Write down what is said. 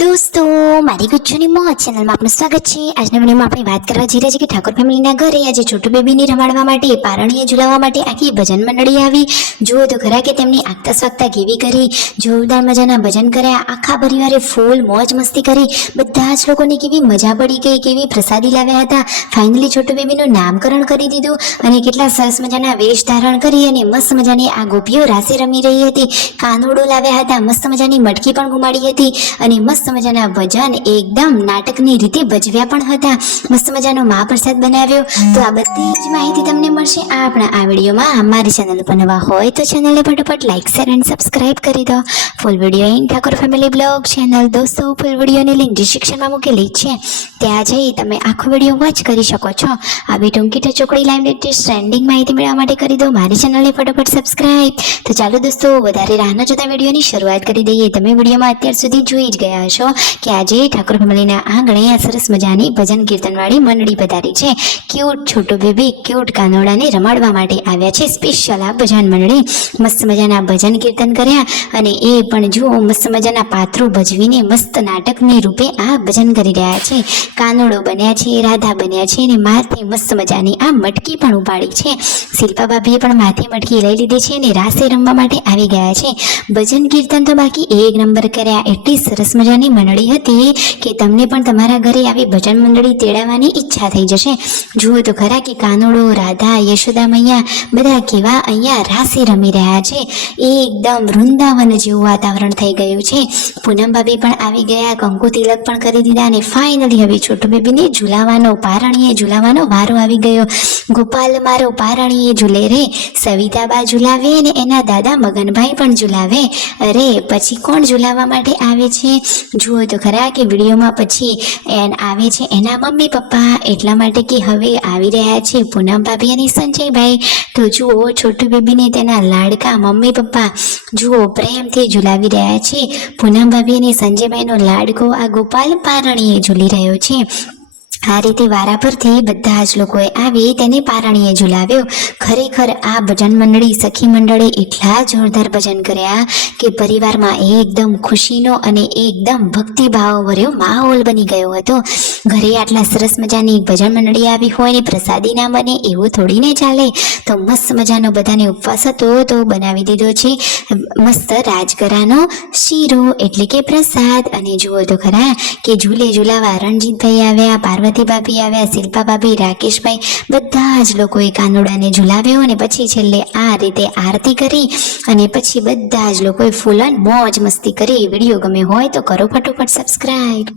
દોસ્તો, મારી ગુજ્જુની મોજ ચેનલમાં આપનું સ્વાગત છે। આજના વિડીયોમાં આપણે વાત કરવા જઈ રહ્યા છીએ કે ઠાકોર ફેમિલીના ઘરે આજે છોટુ બેબીને રમાડવા માટે, પારણીએ ઝુલાવવા માટે આખી ભજન મંડળી આવી। જુઓ તો ખરા કે તેમની આગતા સ્વાગતા કેવી કરી, જોરદાર મજાના ભજન કર્યા, આખા પરિવારે ફૂલ મોજ મસ્તી કરી, બધા જ લોકોને કેવી મજા પડી ગઈ, કેવી પ્રસાદી લાવ્યા હતા। ફાઇનલી છોટુ બેબીનું નામકરણ કરી દીધું અને કેટલા સરસ મજાના વેશ ધારણ કરી અને મસ્ત મજાની આ ગોપીઓ રાસે રમી રહી હતી। કાનુડો લાવ્યા હતા, મસ્ત મજાની મટકી પણ ઘુમાડી હતી અને મસ્ત મજાના ભજન એકદમ નાટકની રીતે ભજવ્યા પણ હતા। મસ્ત મજાનો મહાપ્રસાદ બનાવ્યો। તો આ બધી જ માહિતી તમને મળશે આપણા આ વિડીયોમાં। અમારી ચેનલ પર નવા હોય તો ચેનલને ફટાફટ લાઈક શેર અને સબસ્ક્રાઇબ કરી દો। Full video in Thakor family blog channel દોસ્તો, ફૂલ વિડીયોની લિંક ડિસ્ક્રિપ્શનમાં મૂકેલી છે, ત્યાં જઈ તમે આખો વિડીયો વોચ કરી શકો છો। આવી ટૂંકી ટચોકડી લાઈવ લેટેસ્ટ ટ્રેન્ડિંગ માહિતી મેળવવા માટે કરી દો મારી ચેનલને ફટાફટ સબસ્ક્રાઇબ। તો ચાલો દોસ્તો, વધારે રાહ ન જોતા વિડીયોની શરૂઆત કરી દઈએ। તમે વિડીયોમાં અત્યાર સુધી જોઈ જ ગયા હશો કે આજે ઠાકોર ફેમિલીના આંગણે આ સરસ મજાની ભજન કીર્તનવાળી મંડળી પધારી છે। ક્યુટ છોટુ બેબી ક્યુટ કાનોડાને રમાડવા માટે આવ્યા છે। સ્પેશિયલ આ ભજન મંડળી મસ્ત મજાના ભજન કીર્તન કર્યા અને એ પણ જુઓ મસ્ત મજાના પાત્રો ભજવીને મસ્ત નાટકની રૂપે આ ભજન કરી રહ્યા છે। કાનોડો બન્યા છે, રાધા બન્યા છે અને માથે મસ્ત મજાની આ મટકી પણ ઉપાડી છે। શિલ્પા ભાભીએ પણ માથે મટકી લઈ લીધી છે અને રાસે રમવા માટે આવી ગયા છે। ભજન કીર્તન તો બાકી એક નંબર કર્યા। એટલી સરસ મજાની મંડળી હતી કે તમને પણ તમારા ઘરે આવી ભજન મંડળી તેડાવવાની ઈચ્છા થઈ જશે। જુઓ તો ખરા કે કાનોડો, રાધા, યશોદા મૈયા બધા કેવા અહીંયા રાસે રમી રહ્યા છે। એકદમ વૃંદાવન જેવું વાતાવરણ થઈ ગયું છે। પૂનમ ભાભી પણ આવી ગયા, કંકુ તિલક પણ કરી દીધા અને ફાઇનલી હવે છોટુ બેબીને ઝુલાવાનો, પારણીએ ઝુલાવાનો વારો આવી ગયો। ગોપાલ મારો પારણીએ ઝૂલે રે, સવિતાબા ઝુલાવે ને એના દાદા મગનભાઈ પણ ઝુલાવે। અરે પછી કોણ ઝુલાવવા માટે આવે છે? જુઓ તો ખરા કે વિડીયોમાં પછી આવે છે એના મમ્મી પપ્પા, એટલા માટે કે હવે આવી રહ્યા છે પૂનમ ભાભી અને સંજયભાઈ। તો જુઓ છોટુ બેબીને તેના લાડકા મમ્મી પપ્પા જુઓ પ્રેમથી ઝુલાવી રહ્યા છે। પૂનમ ભાભી અને સંજયભાઈનો લાડકો આ ગોપાલ પારણીએ ઝૂલી રહ્યો છે। આ રીતે વારા પરથી બધા જ લોકોએ આવી તેને પારણીએ ઝુલાવ્યો। ખરેખર આ ભજન મંડળી, સખી મંડળે એટલા જોરદાર ભજન કર્યા કે પરિવારમાં એકદમ ખુશીનો અને એકદમ ભક્તિભાવભર્યો માહોલ બની ગયો હતો। ઘરે આટલા સરસ મજાની ભજન મંડળી આવી હોય ને પ્રસાદી ના બને એવું થોડી ને ચાલે। તો મસ્ત મજાનો બધાને ઉપવાસ હતો તો બનાવી દીધો છે મસ્ત રાજગરાનો શીરો એટલે કે પ્રસાદ। અને જુઓ તો ખરા કે ઝૂલે ઝુલાવા રણજીતભાઈ આવ્યા, પાર્વતી ભાભી આવ્યા, શિલ્પા ભાભી, રાકેશભાઈ બધા જ લોકોએ કાનોડાને ઝુલાવ્યો અને પછી છેલ્લે આ રીતે આરતી કરી અને પછી બધા જ લોકોએ ફૂલ મોજ મસ્તી કરી। વિડીયો ગમે હોય તો કરો ફટોફટ સબસ્ક્રાઇબ।